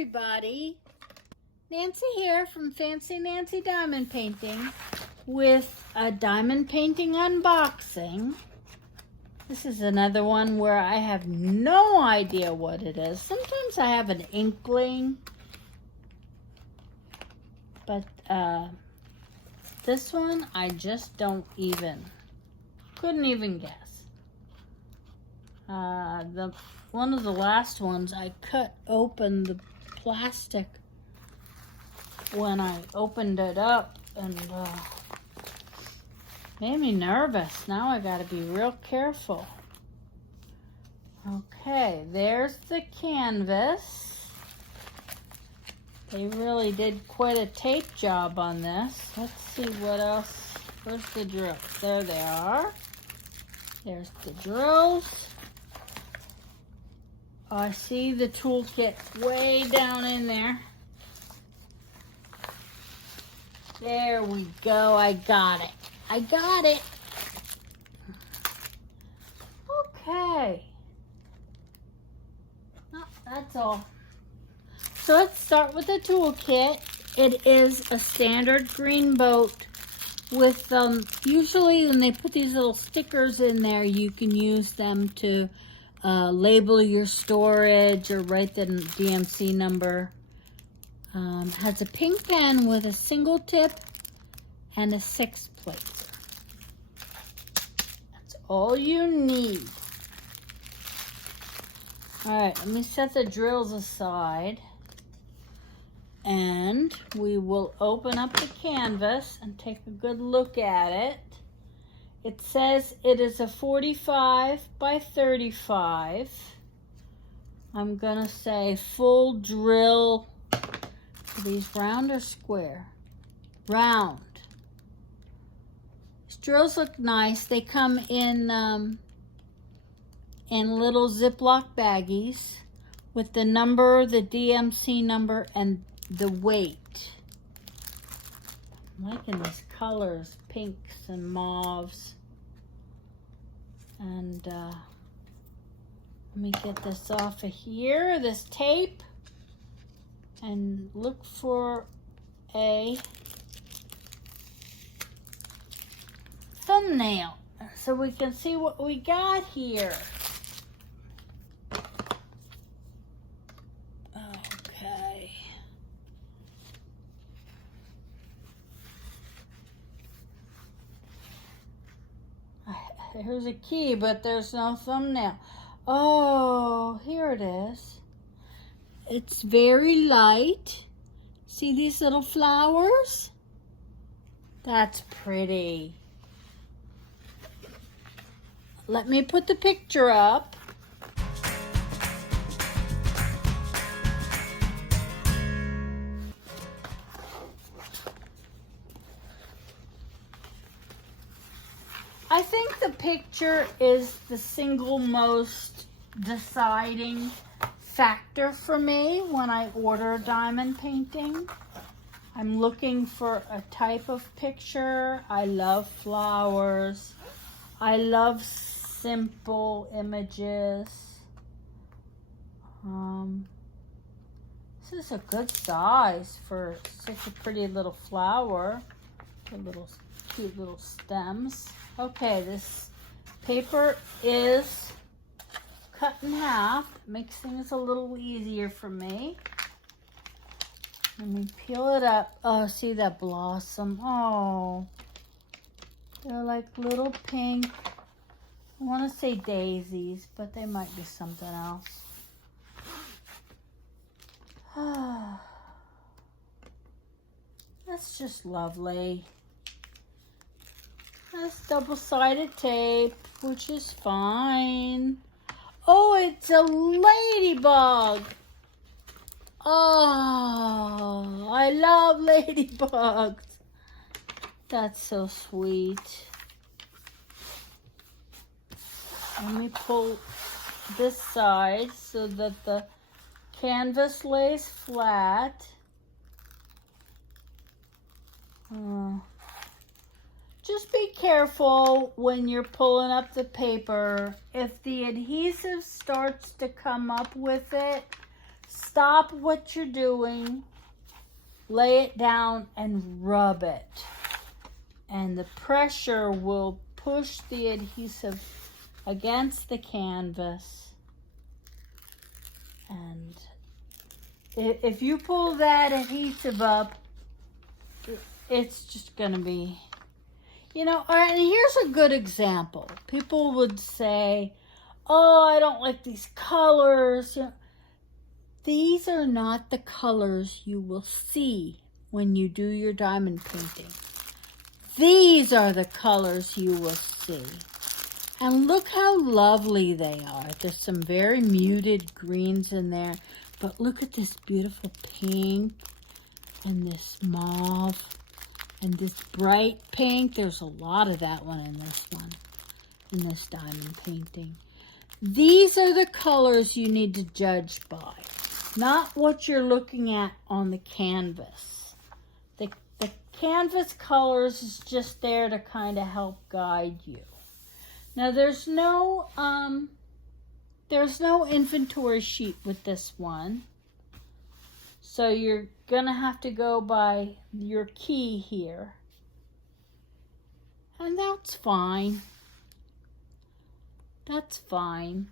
everybody, Nancy here from Fancy Nancy Diamond Painting with a diamond painting unboxing. This is another one where I have no idea what it is. Sometimes I have an inkling, but this one I just couldn't even guess. One of the last ones, I cut open the plastic when I opened it up and made me nervous. Now I gotta be real careful. Okay, there's the canvas. They really did quite a tape job on this. Let's see what else. Where's the drills? There they are. There's the drills. I see the toolkit way down in there. There we go. I got it. I got it. Okay. Oh, that's all. So let's start with the toolkit. It is a standard green boat with, usually when they put these little stickers in there, you can use them to label your storage or write the DMC number. Has a pink pen with a single tip and a 6-placer. That's all you need. Alright, let me set the drills aside and we will open up the canvas and take a good look at it. It says it is a 45 by 35. I'm gonna say full drill. Are these round or square? Round. These drills look nice. They come in little Ziploc baggies with the number, the DMC number, and the weight. I'm liking these colors, pinks and mauves. And let me get this off of here, this tape, and look for a thumbnail so we can see what we got here. Okay. Here's a key, but there's no thumbnail. Oh, here it is. It's very light. See these little flowers? That's pretty. Let me put the picture up. I think the picture is the single most deciding factor for me when I order diamond painting. I'm looking for a type of picture. I love flowers. I love simple images. This is a good size for such a pretty little flower. The little cute little stems. Okay, this paper is cut in half. Makes things a little easier for me. Let me peel it up. Oh, see that blossom? Oh, they're like little pink. I want to say daisies, but they might be something else. That's just lovely. That's double-sided tape, which is fine. Oh, it's a ladybug. Oh, I love ladybugs. That's so sweet. Let me pull this side so that the canvas lays flat. Just be careful when you're pulling up the paper. If the adhesive starts to come up with it, stop what you're doing, lay it down, and rub it. And the pressure will push the adhesive against the canvas. And if you pull that adhesive up, it's just going to be, you know, and here's a good example. People would say, oh, I don't like these colors. You know, these are not the colors you will see when you do your diamond painting. These are the colors you will see. And look how lovely they are. There's some very muted greens in there. But look at this beautiful pink and this mauve and this bright pink. There's a lot of that one in this diamond painting. These are the colors you need to judge by, not what you're looking at on the canvas. The canvas colors is just there to kind of help guide you. Now there's no inventory sheet with this one. So you're gonna have to go by your key here. And that's fine. That's fine.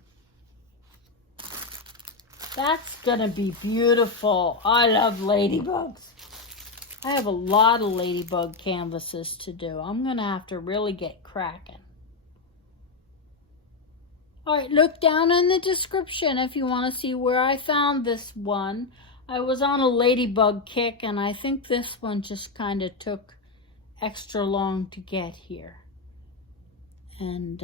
That's gonna be beautiful. I love ladybugs. I have a lot of ladybug canvases to do. I'm gonna have to really get cracking. All right, look down in the description if you want to see where I found this one. I was on a ladybug kick, and I think this one just kind of took extra long to get here. And,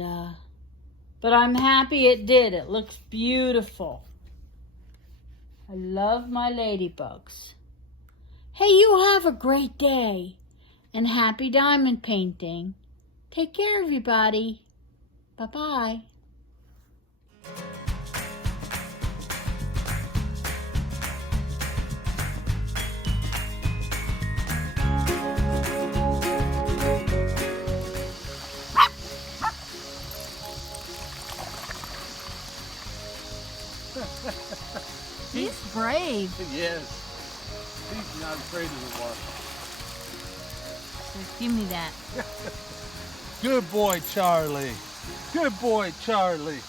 but I'm happy it did. It looks beautiful. I love my ladybugs. Hey, you have a great day, and happy diamond painting. Take care, everybody. Bye-bye. He's brave. Yes. He's not afraid of the water. So give me that. Good boy, Charlie. Good boy, Charlie.